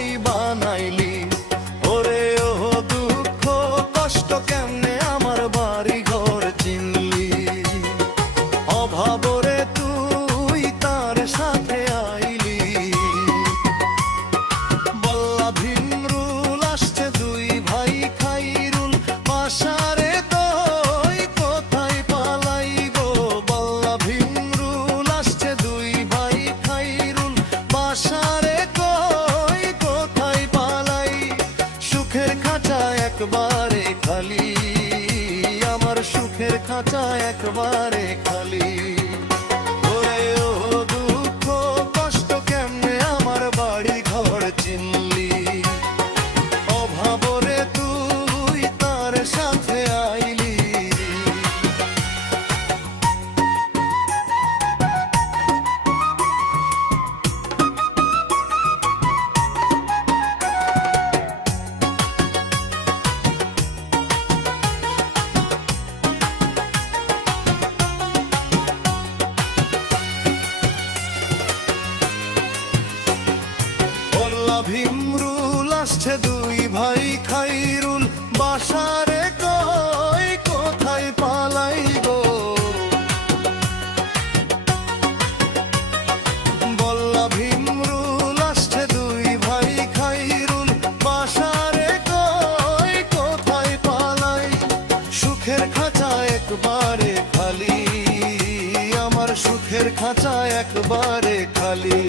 ভাই বানাইলি। ওরে ও দুঃখ কষ্ট কেমনে আমার বাড়ি ঘর চিনলি। অভাবরে তুই তার সাথে আইলি। বল্লা ভিমরুল আসছে দুই ভাই খাইরুল বাসারে দই কোথায় পালাই গো। বল্লা ভিমরুল আসছে দুই ভাই খাইরুল বাসারে দই কোথায় পালাই। সুখের খাঁচা একবারে খালি, আমার সুখের খাঁচা একবারে খালি। ওরে ও দুঃখ কষ্ট কেমনে আমার বাড়ি ঘর চিনলি। অভাবরে তুই তার সাথে আইলি। ভিমরুল আসছে দুই ভাই খাইরুল বাসারে কই কোথায় পালাই গো। বল্লা ভিমরুল আসছে দুই ভাই খাইরুল বাসারে কই কোথায় পালাই। সুখের খাঁচা একবারে খালি, আমার সুখের খাঁচা একবারে খালি।